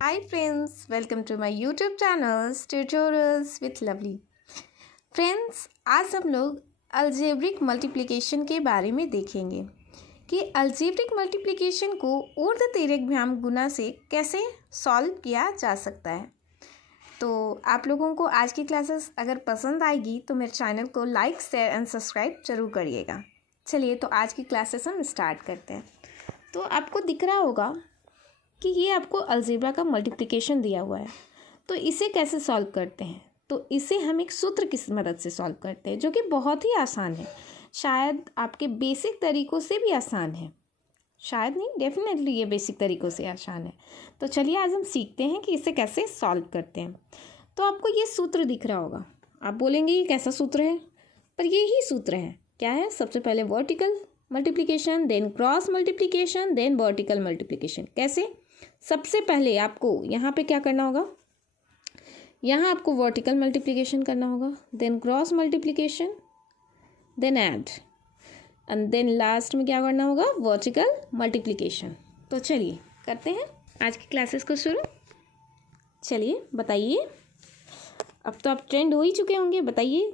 Hi friends, welcome to my YouTube channel Tutorials with Lovely। Friends, आज हम लोग algebraic multiplication के बारे में देखेंगे कि अलजेब्रिक मल्टीप्लिकेशन को ऊर्ध्व तिर्यक गुना से कैसे सॉल्व किया जा सकता है। तो आप लोगों को आज की क्लासेस अगर पसंद आएगी तो मेरे चैनल को लाइक शेयर एंड सब्सक्राइब जरूर करिएगा। चलिए तो आज की क्लासेस हम स्टार्ट करते हैं। तो आपको दिख रहा होगा कि ये आपको अलजेब्रा का मल्टीप्लिकेशन दिया हुआ है, तो इसे कैसे सॉल्व करते हैं। तो इसे हम एक सूत्र की मदद से सॉल्व करते हैं जो कि बहुत ही आसान है, शायद आपके बेसिक तरीक़ों से भी आसान है, शायद नहीं, डेफिनेटली ये बेसिक तरीक़ों से आसान है। तो चलिए आज हम सीखते हैं कि इसे कैसे सॉल्व करते हैं। तो आपको ये सूत्र दिख रहा होगा, आप बोलेंगे ये कैसा सूत्र है, पर यही सूत्र है। क्या है? सबसे पहले vertical multiplication, then cross multiplication, then vertical multiplication. कैसे? सबसे पहले आपको यहाँ पे क्या करना होगा, यहाँ आपको वर्टिकल मल्टीप्लिकेशन करना होगा, then cross multiplication, then add, and then last में क्या करना होगा, वर्टिकल मल्टीप्लिकेशन। तो चलिए करते हैं आज की क्लासेस को शुरू। चलिए बताइए, अब तो आप ट्रेंड हो ही चुके होंगे। बताइए,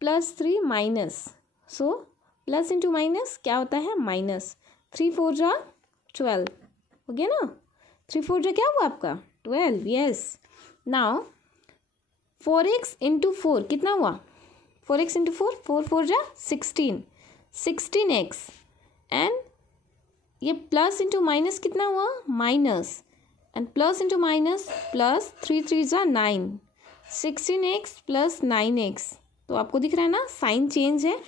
+3 minus, so plus into minus क्या होता है, माइनस। 3 4 जा 12 हो गया ना। 3 4 जा क्या हुआ आपका, 12। यस, नाउ 4x इंटू 4 कितना हुआ, 4x इंटू 4, 4 4 जा 16, 16x, एंड ये प्लस इंटू माइनस कितना हुआ, minus, and plus into minus plus, 3 3 जा 9, 16x प्लस 9x। तो आपको दिख रहा है ना, साइन चेंज है,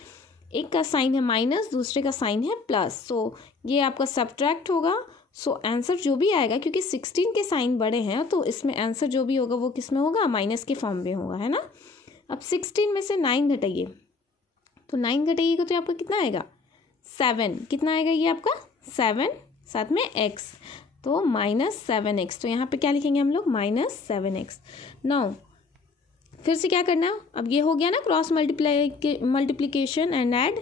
एक का साइन है माइनस, दूसरे का साइन है प्लस। सो ये आपका सब्ट्रैक्ट होगा। सो आंसर जो भी आएगा, क्योंकि 16 के साइन बड़े हैं तो इसमें आंसर जो भी होगा वो किस में होगा, माइनस के फॉर्म में होगा, है ना। अब 16 में से 9 घटाइए, तो 9 घटाइएगा तो आपका कितना आएगा, 7। कितना आएगा ये आपका, 7, साथ में x, तो -7x। तो यहाँ पे क्या लिखेंगे हम लोग, -7x। नाउ फिर से क्या करना, अब ये हो गया ना क्रॉस मल्टीप्लिकेशन एंड ऐड,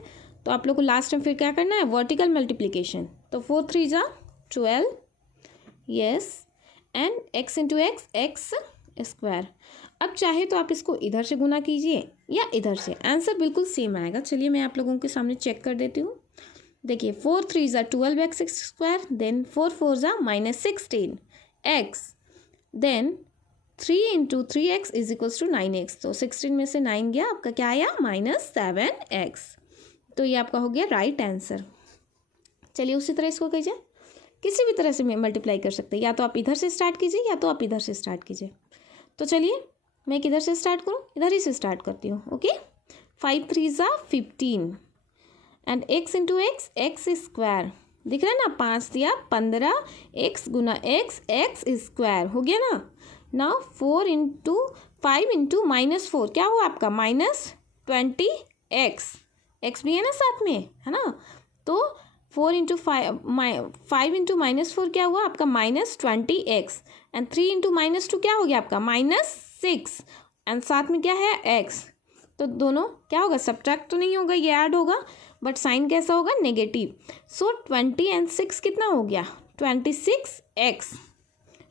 तो आप लोग को लास्ट में फिर क्या करना है, वर्टिकल मल्टीप्लिकेशन। तो 4 3 जा 12, yes, and x into x square. अब चाहे तो आप इसको इधर से गुना कीजिए या इधर से, आंसर बिल्कुल सेम आएगा। चलिए मैं आप लोगों के सामने चेक कर देती हूँ। देखिए, 4 3 जा 12x स्क्वायर, देन 4 4 जा -16x, then 3 into 3x is equals to 9x। तो 16 में से 9 गया, आपका क्या आया, -7x। तो ये आपका हो गया राइट आंसर। चलिए उसी तरह इसको कीजिए, किसी भी तरह से मल्टीप्लाई कर सकते हैं, या तो आप इधर से स्टार्ट कीजिए या तो आप इधर से स्टार्ट कीजिए। तो चलिए मैं किधर से स्टार्ट करूँ, इधर ही से स्टार्ट करती हूँ। ओके, 5 3 जा 15, and x into x square, दिख रहा है ना, 5 दिया 15, x गुना x स्क्वायर हो गया ना। नाउ 4 इंटू 5 इंटू -4 क्या हुआ आपका, -20x, x भी है ना साथ में, है ना। तो 4 इंटू 5 इंटू -4 क्या हुआ आपका, -20x, एंड 3 इंटू -2 क्या हो गया आपका, -6, एंड साथ में क्या है, x। तो दोनों क्या होगा, सब्ट्रैक्ट तो नहीं होगा, ये ऐड होगा, बट साइन कैसा होगा, नेगेटिव। सो 20 एंड 6 कितना हो गया, 26x।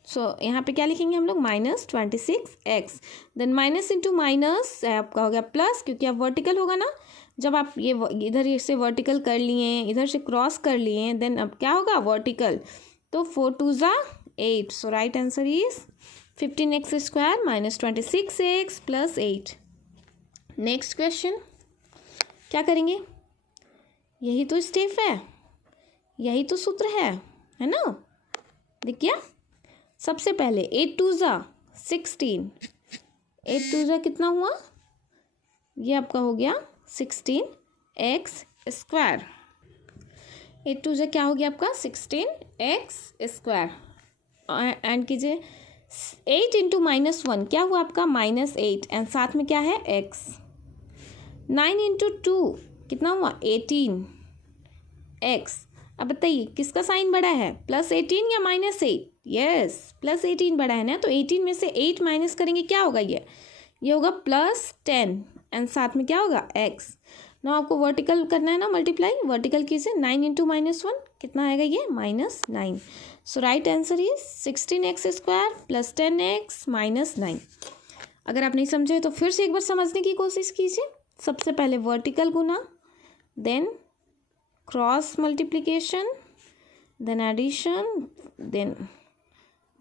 सो यहाँ पे क्या लिखेंगे हम लोग, -26x, then minus into minus आपका हो गया प्लस, क्योंकि अब वर्टिकल होगा ना। जब आप ये इधर से वर्टिकल कर लिए, इधर से क्रॉस कर लिए, देन अब क्या होगा, वर्टिकल। तो 4 2 जा 8। So right answer is 15x square -26x plus 8। Next question क्या करेंगे, यही तो स्टेप है, यही तो सूत्र है ना। देखिए सबसे पहले 8 2 जा 16, 8 2 जा कितना हुआ, ये आपका हो गया 16x स्क्वायर। 8 2 जा क्या हो गया आपका, 16x स्क्वायर, एंड कीजिए 8 इंटू -1 क्या हुआ आपका, -8, एंड साथ में क्या है, x। 9 इंटू 2 कितना हुआ, 18x। अब बताइए किसका साइन बड़ा है, +18 या -8, यस +18 बड़ा है ना। तो 18 में से 8 माइनस करेंगे, क्या होगा, ये होगा +10, एंड साथ में क्या होगा, x। ना आपको वर्टिकल करना है ना, मल्टीप्लाई, वर्टिकल कीजिए, 9 इंटू -1 कितना आएगा ये -9। So right answer is 16x² + 10x - 9। अगर आप नहीं समझे तो फिर से एक बार समझने की कोशिश कीजिए। सबसे पहले वर्टिकल गुना, then cross multiplication, then addition, then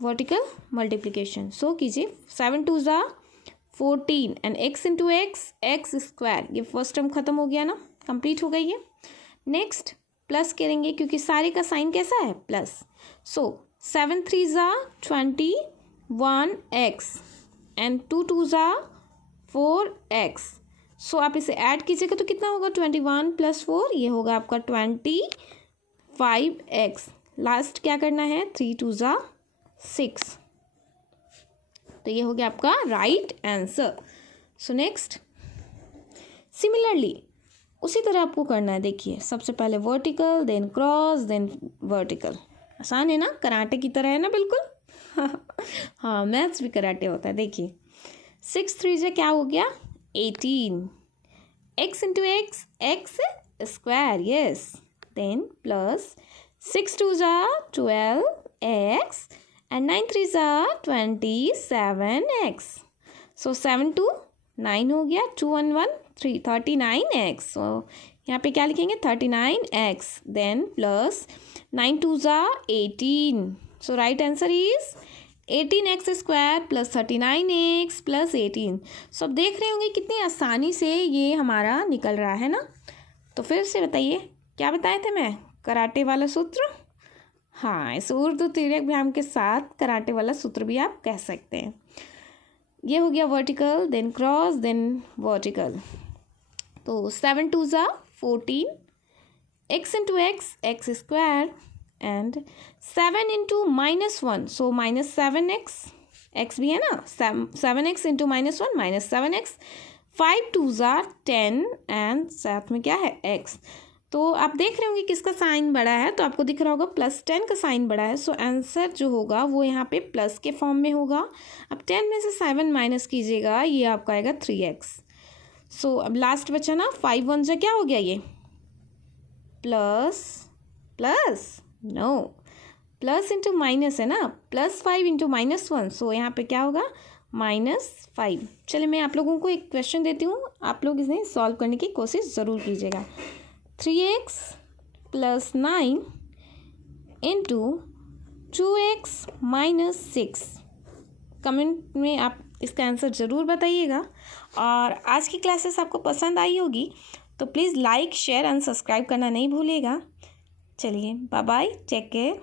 vertical multiplication. So कीजिए 7 2 ज़ा 14 एंड x इंटू x² ये फर्स्ट टर्म खत्म हो गया ना, कंप्लीट हो गई है। नेक्स्ट प्लस करेंगे क्योंकि सारे का साइन कैसा है प्लस। सो 7 3 ज़ा 21x एंड 2 2 ज़ा 4x। सो आप इसे ऐड कीजिएगा तो कितना होगा 21 + 4 ये होगा आपका 25x। लास्ट क्या करना है 3 2 ज़ा 6। तो ये हो गया आपका right answer. So next similarly उसी तरह आपको करना है। देखिए सबसे पहले vertical, then cross, then vertical. आसान है ना, कराटे की तरह है ना बिल्कुल। हाँ मैथ्स भी कराटे होता है। देखिए 6 3 से क्या हो गया 18, x into x² yes, then plus 6 2 ज़ा 12x and 9 3 ज़ा 27x। सो 7 2 9 हो गया, 2 1 1 3 39x। सो यहाँ पे क्या लिखेंगे 39x, देन प्लस 9 2 ज़ा 18। So right answer is 18x² + 39x + 18। So अब देख रहे होंगे कितनी आसानी से ये हमारा निकल रहा है ना। तो फिर से बताइए क्या बताए थे मैं, कराटे वाला सूत्र। हाँ इस उर्दू त्रिज्याम के साथ कराटे वाला सूत्र भी आप कह सकते हैं। ये हो गया vertical, then cross, then vertical. तो 7 2 ज़ा 14, x into x² and 7 into -1 so -7x, x भी है ना, 7x इंटू -1 -7x। 5 2 ज़ा 10 एंड साथ में क्या है x। तो आप देख रहे होंगे किसका साइन बड़ा है, तो आपको दिख रहा होगा +10 का साइन बड़ा है। सो आंसर जो होगा वो यहाँ पे प्लस के फॉर्म में होगा। अब 10 में से 7 माइनस कीजिएगा, ये आपका आएगा 3x। सो अब लास्ट बचा ना 5 1 से क्या हो गया ये plus no plus into minus है ना, +5 इंटू -1 सो यहाँ पे क्या होगा -5। चलिए मैं आप लोगों को एक क्वेश्चन देती हूँ, आप लोग इसे सॉल्व करने की कोशिश ज़रूर कीजिएगा। 3x + 9 into 2x - 6। कमेंट में आप इसका आंसर ज़रूर बताइएगा। और आज की क्लासेस आपको पसंद आई होगी तो please like share and subscribe करना नहीं भूलिएगा। चलिए बाय बाय, टेक केयर।